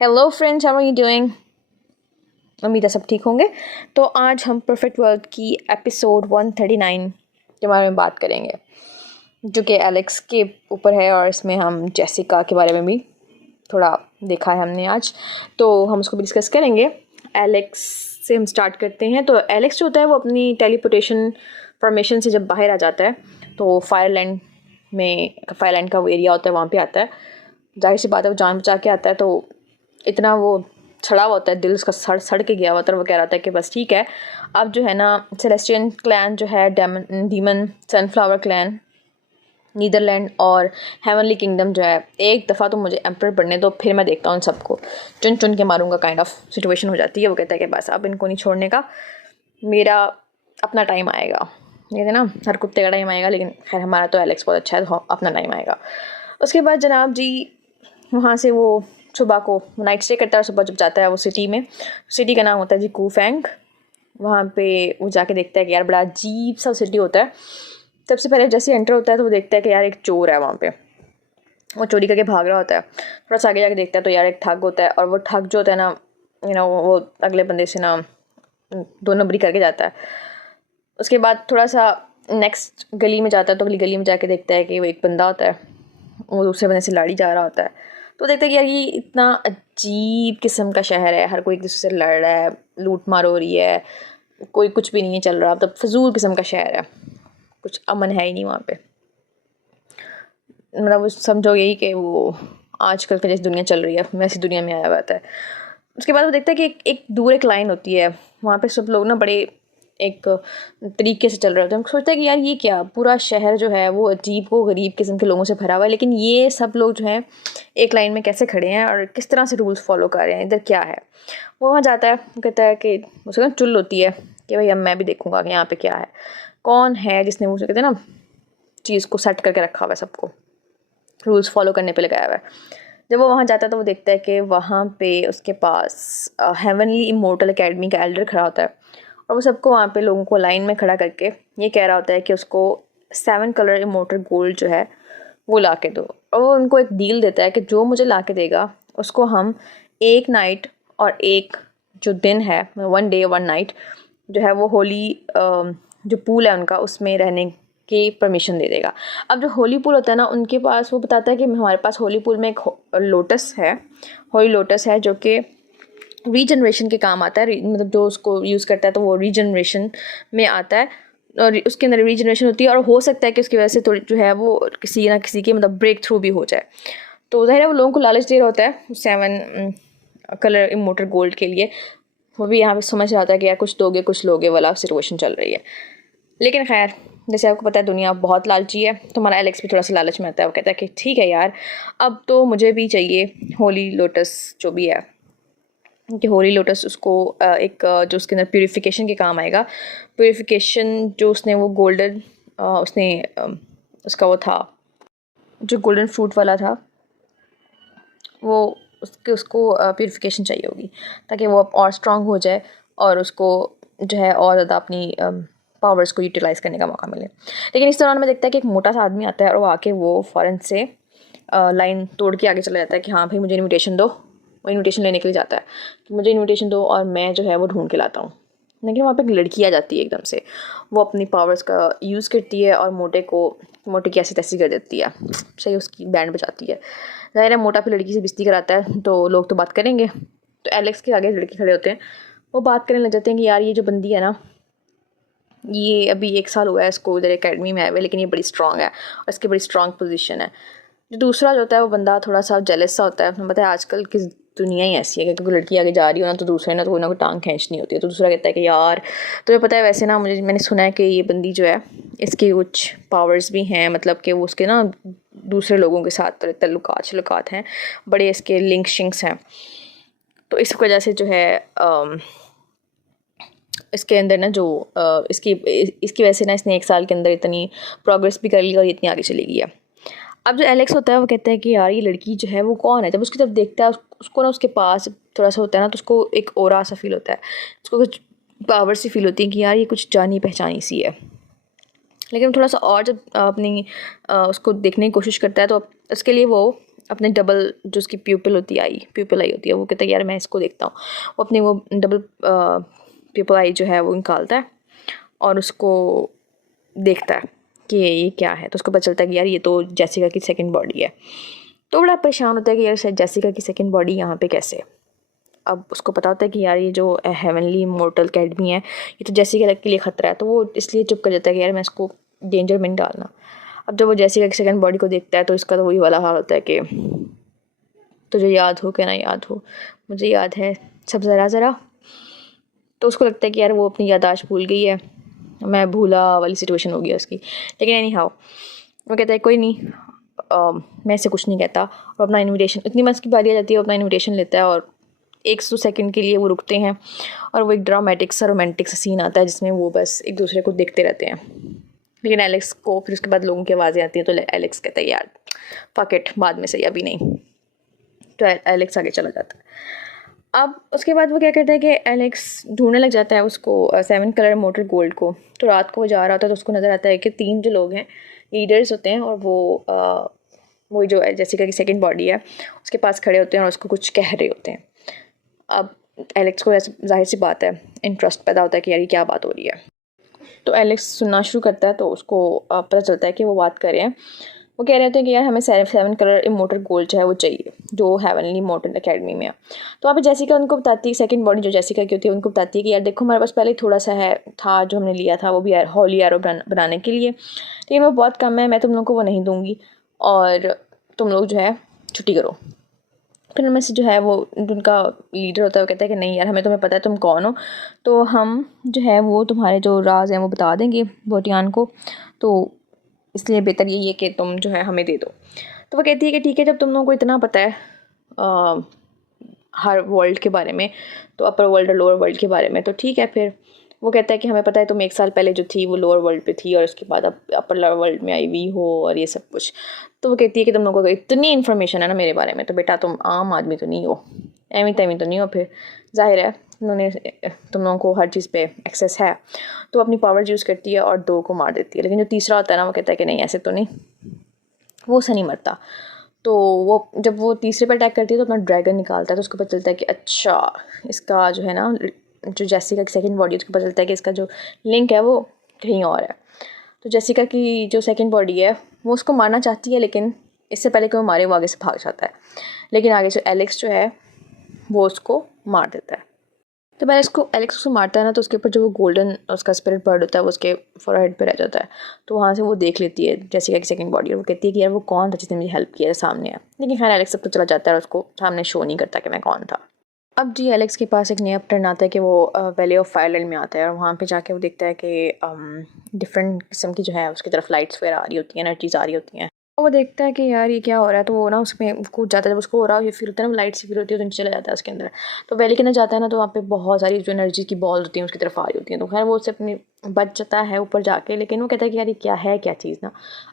Hello friends, how are you doing. उम्मीद है सब ठीक होंगे। तो आज हम परफेक्ट वर्ल्ड की एपिसोड 139 के बारे में बात करेंगे, जो कि एलेक्स के ऊपर है, और इसमें हम जेसिका के बारे में भी थोड़ा देखा है हमने आज, तो हम उसको भी डिस्कस करेंगे। एलेक्स से हम स्टार्ट करते हैं। तो एलेक्स जो होता है वो अपनी टेलीपोर्टेशन फॉर्मेशन से जब बाहर आ जाता है तो फायरलैंड का वो एरिया होता है, वहाँ पे आता है। जाहिर सी बात है, वो जान बचा के आता है, तो इतना वो छड़ा हुआ होता है, दिल उसका सड़ के गया होता है। वो कह रहा था कि बस ठीक है, अब जो है ना सेलेस्टियन क्लैन जो है, डीमन सनफ्लावर क्लैन, नीदरलैंड और हेवनली किंगडम जो है, एक दफ़ा तो मुझे एम्परर बनने दो, फिर मैं देखता हूँ सबको चुन चुन के मारूंगा काइंड ऑफ सिचुएशन हो जाती है। वो कहता है कि बस अब इनको नहीं छोड़ने का, मेरा अपना टाइम आएगा। ये है ना, हर कुत्ते का टाइम आएगा, लेकिन खैर हमारा तो एलेक्स बहुत अच्छा है, तो अपना टाइम आएगा। उसके बाद जनाब जी वहाँ से वो सुबह को नाइट स्टे करता है, और सुबह जब जाता है वो सिटी का नाम होता है जी कूफेंग। वहाँ पे वो जाके देखता है कि यार बड़ा अजीब सा सिटी होता है। सबसे पहले जैसे एंटर होता है तो वो देखता है कि यार एक चोर है वहाँ पे, वो चोरी करके भाग रहा होता है। थोड़ा सा आगे जाके देखता है तो यार एक ठग होता है, और वो ठग जो होता है ना, वो अगले बंदे से ना 2 नंबरी करके जाता है। उसके बाद थोड़ा सा नेक्स्ट गली में जाता है, तो अगली गली में जाके देखता है कि वो एक बंदा होता है, वो दूसरे बंदे से लड़ी जा रहा होता है। तो देखते हैं कि यार ये इतना अजीब किस्म का शहर है, हर कोई एक दूसरे से लड़ रहा है, लूट मार हो रही है, कोई कुछ भी नहीं चल रहा, मतलब फजूल किस्म का शहर है, कुछ अमन है ही नहीं वहाँ पे। मतलब समझो यही कि वो आजकल की जैसी दुनिया चल रही है, वैसी दुनिया में आया हुआ है। उसके बाद वो देखता है कि एक दूर एक लाइन होती है, वहाँ पे सब लोग ना बड़े एक तरीके से चल रहे होते हैं। सोचता है कि यार ये क्या, पूरा शहर जो है वो अजीब वो गरीब किस्म के लोगों से भरा हुआ है, लेकिन ये सब लोग जो हैं एक लाइन में कैसे खड़े हैं और किस तरह से रूल्स फॉलो कर रहे हैं, इधर क्या है। वो वहाँ जाता है, वो कहता है कि उसको ना चुल होती है कि भाई अब मैं भी देखूंगा कि यहाँ पे क्या है, कौन है जिसने वो कहते हैं ना चीज़ को सेट करके रखा हुआ है, सबको रूल्स फॉलो करने पे लगाया हुआ है। जब वो वहाँ जाता है तो वो देखता है कि वहाँ पे उसके पास हेवनली इमोर्टल एकेडमी का एल्डर खड़ा होता है, और वो सबको वहाँ पे लोगों को लाइन में खड़ा करके ये कह रहा होता है कि उसको 7 कलर इमोर्टल गोल्ड जो है वो ला के दो। और वो उनको एक डील देता है कि जो मुझे ला के देगा उसको हम एक नाइट और एक जो दिन है, 1 डे 1 नाइट जो है वो होली जो पूल है उनका, उसमें रहने की परमिशन दे देगा। अब जो होली पूल होता है ना उनके पास, वो बताता है कि हमारे पास होली पूल में एक लोटस है, होली लोटस है, जो कि रीजनरेशन के काम आता है। मतलब जो उसको यूज़ करता है तो वो रीजनरेशन में आता है, और उसके अंदर रीजनरेशन होती है, और हो सकता है कि उसकी वजह से थोड़ी जो है वो किसी ना किसी की मतलब ब्रेक थ्रू भी हो जाए। तो ज़ाहिर है वो लोगों को लालच दे रहा होता है 7 कलर इमोर्टल गोल्ड के लिए। वो भी यहाँ पे समझ रहा होता है कि यार कुछ लोगे वाला सिचुएशन चल रही है। लेकिन खैर, जैसे आपको पता है दुनिया बहुत लालची है, तो हमारा एलेक्स भी थोड़ा सा लालच में आता है। वो कहता है कि ठीक है यार, अब तो मुझे भी चाहिए होली लोटस जो भी है, कि होली लोटस उसको जो उसके अंदर प्यूरिफिकेशन के काम आएगा। प्यूरिफिकेशन जो उसने वो गोल्डन उसने उसका वो था जो गोल्डन फ्रूट वाला था, वो उसको प्यूरिफिकेशन चाहिए होगी ताकि वो और स्ट्रांग हो जाए, और उसको जो है और ज़्यादा अपनी पावर्स को यूटिलाइज़ करने का मौका मिले। लेकिन इस दौरान में देखता है कि एक मोटा सा आदमी आता है, और वो आके वो फ़ौरन से लाइन तोड़ के आगे चला जाता है कि हाँ भाई मुझे इनविटेशन दो। वो इनविटेशन लेने के लिए जाता है कि मुझे इनविटेशन दो और मैं जो है वो ढूंढ के लाता हूँ। लेकिन वहाँ पे एक लड़की आ जाती है एकदम से, वो अपनी पावर्स का यूज़ करती है और मोटे की ऐसी तैसी कर देती है, सही उसकी बैंड बजाती है। ज़ाहिर है मोटा फिर लड़की से बेइज्जती कराता है, तो लोग तो बात करेंगे। तो एलेक्स के आगे लड़के खड़े होते हैं, वो बात करने लग जाते हैं कि यार ये जो बंदी है ना, ये अभी 1 साल हुआ है इसको इधर एकेडमी में आए हुए, लेकिन ये बड़ी स्ट्रॉन्ग है और इसकी बड़ी स्ट्रॉन्ग पोजीशन है। जो दूसरा जो होता है वो बंदा थोड़ा सा जेलस सा होता है। हमें पता है आजकल की दुनिया ही ऐसी है कि कोई लड़की आगे जा रही हो ना, तो दूसरे ना तो कोई ना कोई टांग खींचनी होती है। तो दूसरा कहता है कि यार तुम्हें पता है वैसे ना, मैंने सुना है कि ये बंदी जो है इसके कुछ पावर्स भी हैं, मतलब कि वो उसके ना दूसरे लोगों के साथ तल्लुकात हैं, बड़े इसके लिंक शिंक्स हैं। तो इस वजह से जो है इसके अंदर ना जो इसकी वजह से ना इसने 1 साल के अंदर इतनी प्रोग्रेस भी कर ली और इतनी आगे चली गई है। अब जो एलेक्स होता है वो कहता है कि यार ये लड़की जो है वो कौन है। जब उसकी तरफ देखता है उसको ना उसके पास थोड़ा सा होता है ना, तो उसको एक ओरा सा फील होता है, उसको कुछ पावर सी फील होती है कि यार ये कुछ जानी पहचानी सी है। लेकिन थोड़ा सा और जब अपनी उसको देखने की कोशिश करता है तो उसके लिए वो अपने डबल जो उसकी प्यूपिल होती है प्यूपिल आई होती है, वो कहता है यार मैं इसको देखता हूँ। वो अपनी वो डबल प्यूपिल आई जो है वो निकालता है और उसको देखता है कि ये क्या है। तो उसको पता चलता है कि यार ये तो जेसिका की सेकंड बॉडी है। तो बड़ा परेशान होता है कि यार शायद जेसिका की सेकंड बॉडी यहाँ पे कैसे। अब उसको पता होता है कि यार ये जो हेवनली इमॉर्टल अकेडमी है ये तो जेसिका के लिए ख़तरा है, तो वो इसलिए चुप कर जाता है कि यार मैं इसको डेंजर में नहीं डालना। अब जब वो जेसिका की सेकंड बॉडी को देखता है तो इसका तो वही वाला हाल होता है कि तुझे याद हो क्या ना याद हो, मुझे याद है सब ज़रा ज़रा। तो उसको लगता है कि यार वो अपनी याददाश्त भूल गई है, मैं भूला वाली सिचुएशन हो गई उसकी। लेकिन एनी हाउ वो कहता है कोई नहीं, मैं इससे कुछ नहीं कहता। और अपना इनविटेशन, इतनी मस्त की बारी आ जाती है, अपना इनविटेशन लेता है और 100 सेकंड के लिए वो रुकते हैं और वो एक ड्रामेटिक सा रोमांटिक सा सीन आता है जिसमें वो बस एक दूसरे को देखते रहते हैं। लेकिन एलेक्स को फिर उसके बाद लोगों की आवाज़ें आती हैं तो एलेक्स कहता है यार फक इट, बाद में सही, अभी नहीं। तो एलेक्स आगे चला जाता है। अब उसके बाद वो क्या करता है कि एलेक्स ढूंढने लग जाता है उसको 7 कलर मोटर गोल्ड को। तो रात को वो जा रहा होता है तो उसको नज़र आता है कि 3 जो लोग हैं लीडर्स होते हैं और वो जो जेसिका की सेकंड बॉडी है उसके पास खड़े होते हैं और उसको कुछ कह रहे होते हैं। अब एलेक्स को ऐसे जाहिर सी बात है इंटरेस्ट पैदा होता है कि यार ये क्या बात हो रही है। तो एलेक्स सुनना शुरू करता है तो उसको पता चलता है कि वो बात कर रहे हैं। वो कह रहे होते हैं कि यार हमें 7 कलर इमोर्टल गोल्ड जो है वो चाहिए जो हेवनली इमॉर्टल अकेडमी में है। तो वहाँ पे जेसिका उनको बताती है, सेकंड बॉडी जो जेसिका की होती है उनको बताती है कि यार देखो हमारे पास पहले थोड़ा सा है था जो हमने लिया था, वो भी हॉली एरो बनाने के लिए, लेकिन वो बहुत कम है, मैं तुम लोग को वो नहीं दूँगी और तुम लोग जो है छुट्टी करो। फिर उनमें से जो है वो उनका लीडर होता है वो कहता है कि नहीं यार हमें तुम्हें पता है तुम कौन हो, तो हम जो है वो तुम्हारे जो राज हैं वो बता देंगे बोटियान को, तो इसलिए बेहतर यही है कि तुम जो है हमें दे दो। तो वो कहती है कि ठीक है, जब तुम लोगों को इतना पता है हर वर्ल्ड के बारे में, तो अपर वर्ल्ड और लोअर वर्ल्ड के बारे में, तो ठीक है। फिर वो कहता है कि हमें पता है तुम 1 साल पहले जो थी वो लोअर वर्ल्ड पे थी और उसके बाद अब अपर लोअर वर्ल्ड में आई हुई हो और ये सब कुछ। तो वो कहती है कि तुम लोगों को इतनी इन्फॉर्मेशन है ना मेरे बारे में, तो बेटा तुम आम आदमी तो नहीं हो, एवी तैवी तो नहीं हो। फिर जाहिर है उन्होंने तुम लोगों को हर चीज़ पे एक्सेस है, तो अपनी पावर यूज़ करती है और 2 को मार देती है। लेकिन जो तीसरा होता है ना वो कहता है कि नहीं ऐसे तो नहीं, वो उससे नहीं मरता। तो वो जब वो तीसरे पर अटैक करती है तो अपना ड्रैगन निकालता है, तो उसको पता चलता है कि अच्छा इसका जो है ना जो जेसिका की सेकंड बॉडी, उसको पता चलता है कि इसका जो लिंक है वो कहीं और है। तो जेसिका की जो सेकंड बॉडी है वो उसको मारना चाहती है, लेकिन इससे पहले कि वो मारे वो आगे से भाग जाता है। लेकिन आगे से एलेक्स जो है वो उसको मार देता है। तो मैं एलेक्स उसको मारता है ना, तो उसके ऊपर जो वो गोल्डन उसका स्पिरिट बर्ड होता है वो उसके फोरहेड पे रह जाता है। तो वहाँ से वो देख लेती है जेसिका की सेकंड बॉडी और वो कहती है कि यार वो कौन था जिसने मुझे हेल्प किया, सामने है। लेकिन खैर एलेक्स सब तो चला जाता है और उसको सामने शो नहीं करता कि मैं कौन था। अब जी एलेक्स के पास एक नया टर्न आता है कि वो वैली ऑफ फायरलैंड में आता है और वहाँ पे जाके वो देखता है कि डिफरेंट किस्म की जो है उसकी तरफ लाइट्स वगैरह आ रही होती हैं, एनर्जीज आ रही होती हैं। वो देखता है कि यार ये क्या हो रहा है, तो वो ना उसमें कूद जाता है। जब उसको हो रहा है ये फील होता है ना, वो लाइट से फील होती है तो नीचे चला जाता है उसके अंदर। तो वैली के अंदर जाता है ना तो वहाँ पे बहुत सारी जो एनर्जी की बॉल्स होती हैं उसकी तरफ आ रही होती हैं। तो खैर वो उससे अपनी बच जाता है ऊपर जाके, लेकिन वो कहता है कि यार ये क्या है, क्या चीज़ ना।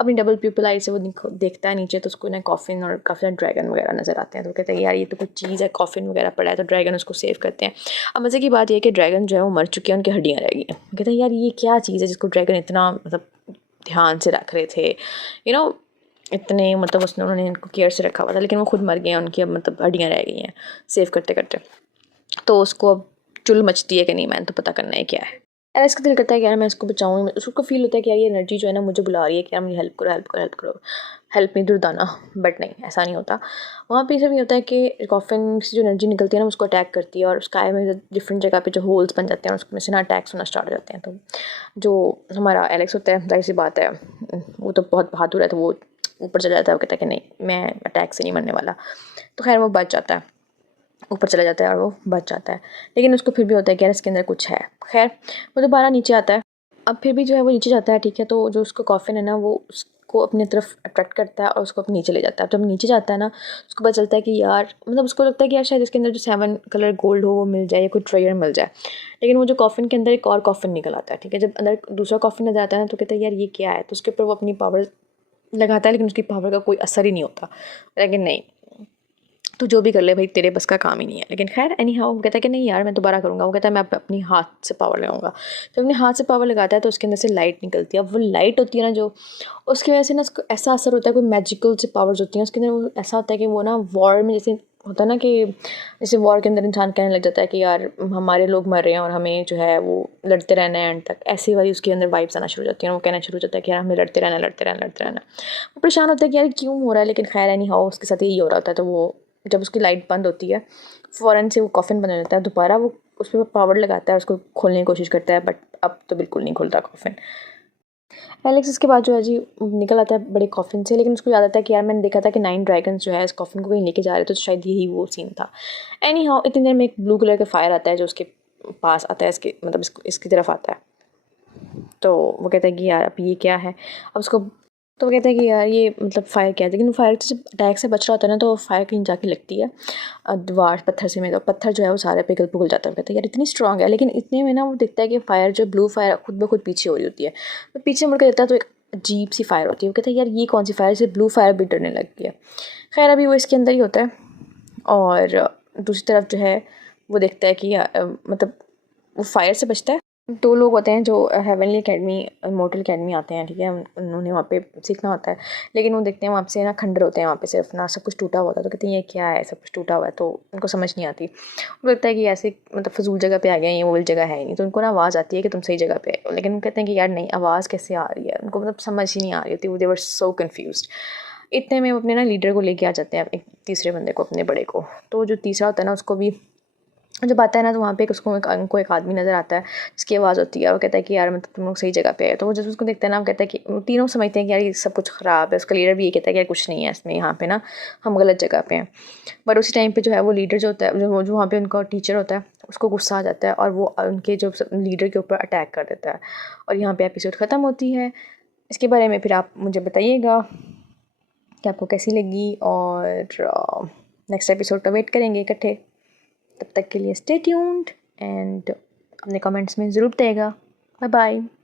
अपनी डबल प्यूपिल आई से वो देखता है नीचे, तो उसको ना कॉफिन और काफ़ी सारे ड्रैगन वगैरह नज़र आते हैं। तो वो कहता है यार ये तो कुछ चीज़ है, कॉफिन वगैरह पड़ा है, तो ड्रैगन उसको सेव करते हैं। अब मज़े की बात यह है कि ड्रैगन जो है वो मर चुके हैं, उनकी हड्डियाँ रह गई हैं। कहता है यार ये क्या चीज़ है जिसको ड्रैगन इतना मतलब ध्यान से रख रहे थे, इतने मतलब उन्होंने इनको केयर से रखा हुआ था, लेकिन वो खुद मर गए हैं, उनकी अब मतलब हड्डियाँ रह गई हैं सेव करते करते। तो उसको अब चुल मचती है कि नहीं मैंने तो पता करना है क्या है। यार इसका दिल करता है कि यार मैं इसको बचाऊँ। उसको फील होता है कि यार ये एनर्जी जो है ना मुझे बुला रही है कि यार मुझे हेल्प करो हेल्प करो हेल्प करो, हेल्प मी दुर्दाना। बट नहीं, ऐसा नहीं होता। वहाँ पे सब ये होता है कि कॉफिन से जो एनर्जी निकलती है ना उसको अटैक करती है और स्काई में डिफरेंट जगह पे जो होल्स बन जाते हैं उसमें से ना अटैक्स होना स्टार्ट हो जाते हैं। तो जो हमारा एलेक्स होता है जाहिर सी बात है वो तो बहुत बहादुर है, तो वो ऊपर चला जाता है। वो कहता है कि नहीं मैं अटैक से नहीं मरने वाला। तो खैर वो बच जाता है, ऊपर चला जाता है और वो बच जाता है। लेकिन उसको फिर भी होता है कि यार इसके अंदर कुछ है। खैर वो दोबारा नीचे आता है। अब फिर भी जो है वो नीचे जाता है, ठीक है। तो जो उसका कॉफिन है ना वो उसको अपनी तरफ अट्रैक्ट करता है और उसको अपने नीचे ले जाता है। जब नीचे जाता है ना उसको पता चलता है कि यार मतलब उसको लगता है कि यार शायद इसके अंदर जो 7 कलर गोल्ड हो वो मिल जाए या कोई ट्रेजर मिल जाए। लेकिन वो जो कॉफिन के अंदर एक और कॉफिन निकल आता है, ठीक है। जब अंदर दूसरा कॉफिन नजर आता है ना तो कहता है यार ये क्या है। तो उसके ऊपर वो अपनी पावर लगाता है, लेकिन उसकी पावर का कोई असर ही नहीं होता। लेकिन नहीं, तो जो भी कर ले भाई, तेरे बस का काम ही नहीं है। लेकिन खैर एनी हाउ, वो कहता है कि नहीं यार मैं दोबारा करूँगा। वो कहता है मैं अपनी हाथ से पावर लगाऊंगा। तो अपने हाथ से पावर लगाता है तो उसके अंदर से लाइट निकलती है। अब वो लाइट होती है ना जो, उसकी वजह से ना उसको ऐसा असर होता है, कोई मैजिकल से पावर्स होती हैं उसके अंदर। वो ऐसा होता है कि वो ना वॉर में जैसे होता है ना कि जैसे वॉर के अंदर इंसान कहने लग जाता है कि यार हमारे लोग मर रहे हैं और हमें जो है वो लड़ते रहना है एंड तक, ऐसी वाली उसके अंदर वाइब्स आना शुरू हो जाती हैं। वो कहना शुरू हो जाता है कि यार हमें लड़ते रहना, लड़ते रहना, लड़ते रहना। वो परेशान होता है कि यार क्यों हो रहा है, लेकिन खैर एनी हाउ उसके साथ यही हो रहा होता है। तो वो जब उसकी लाइट बंद होती है फ़ौरन से वो कॉफ़िन बंद हो जाता है। दोबारा वो उस पर पावर लगाता है, उसको खोलने की कोशिश करता है, बट अब तो बिल्कुल नहीं खुलता कॉफ़िन। एलेक्स इसके बाद जो है जी निकल आता है बड़े कॉफ़िन से, लेकिन उसको याद आता है कि यार मैंने देखा था कि 9 ड्रैगन्स जो है इस कॉफ़िन को कहीं लेके जा रहे थे, तो शायद यही वो सीन था। एनी हाउ इतनी देर में एक ब्लू कलर का फायर आता है जो उसके पास आता है, इसके मतलब इसकी तरफ आता है। तो वो कहता है कि यार अब ये क्या है, अब उसको तो वो कहता है कि यार ये मतलब फ़ायर क्या है। लेकिन फायर से अटैक से बच रहा होता है ना, तो फायर कहीं जाके लगती है दीवार पत्थर से में, तो पत्थर जो है वो सारे पिघल पिघल जाता है। वो कहता है यार इतनी स्ट्रॉन्ग है, लेकिन इतने में ना वो देखता है कि फायर जो ब्लू फायर खुद ब खुद पीछे हो रही होती है। तो पीछे मुड़ के देखता है तो एक अजीब सी फायर होती है। वो कहता है यार ये कौन सी फायर, से ब्लू फायर भी डरने लग गई है। खैर अभी वो इसके अंदर ही होता है, और दूसरी तरफ जो है वो देखता है कि मतलब वो फायर से बचता है। 2 लोग होते हैं जो हेवनली अकेडमी, इमॉर्टल अकेडमी आते हैं, ठीक है, उन्होंने वहाँ पे सीखना होता है। लेकिन वो देखते हैं वहाँ से ना खंडर होते हैं, वहाँ पे सिर्फ ना सब कुछ टूटा हुआ था। तो कहते हैं ये क्या है, सब कुछ टूटा हुआ है। तो उनको समझ नहीं आती। उनको लगता है कि ऐसे मतलब फजूल जगह पे आ गए, ये वो जगह है ही नहीं। तो उनको ना आवाज़ आती है कि तुम सही जगह पे आए हो। लेकिन वो कहते हैं कि यार नहीं, आवाज़ कैसे आ रही है, उनको मतलब समझ ही नहीं आ रही होती। वो दे वर सो कन्फ्यूज्ड। इतने में वो अपने ना लीडर को लेके आ जाते हैं, एक तीसरे बंदे को, अपने बड़े को। तो जो तीसरा होता है ना उसको भी जब आता है ना, तो वहाँ पे उनको एक आदमी नज़र आता है जिसकी आवाज़ होती है। वो कहता है कि यार मतलब तुम लोग सही जगह पे है। तो वो जब उसको देखता है ना, वो कहता है कि तीनों समझते हैं कि यार ये सब कुछ ख़राब है। उसका लीडर भी ये कहता है कि यार कुछ नहीं है इसमें, यहाँ पे ना हम गलत जगह पे हैं। बट उसी टाइम पे जो है वो लीडर जो होता है, जो वहाँ पे उनका टीचर होता है, उसको गुस्सा आ जाता है और वो उनके जो लीडर के ऊपर अटैक कर देता है। और यहाँ पर एपिसोड ख़त्म होती है। इसके बारे में फिर आप मुझे बताइएगा कि आपको कैसी लगी, और नेक्स्ट एपिसोड का वेट करेंगे इकट्ठे। तब तक के लिए स्टे ट्यून्ड एंड अपने कमेंट्स में ज़रूर बताइएगा। Bye bye.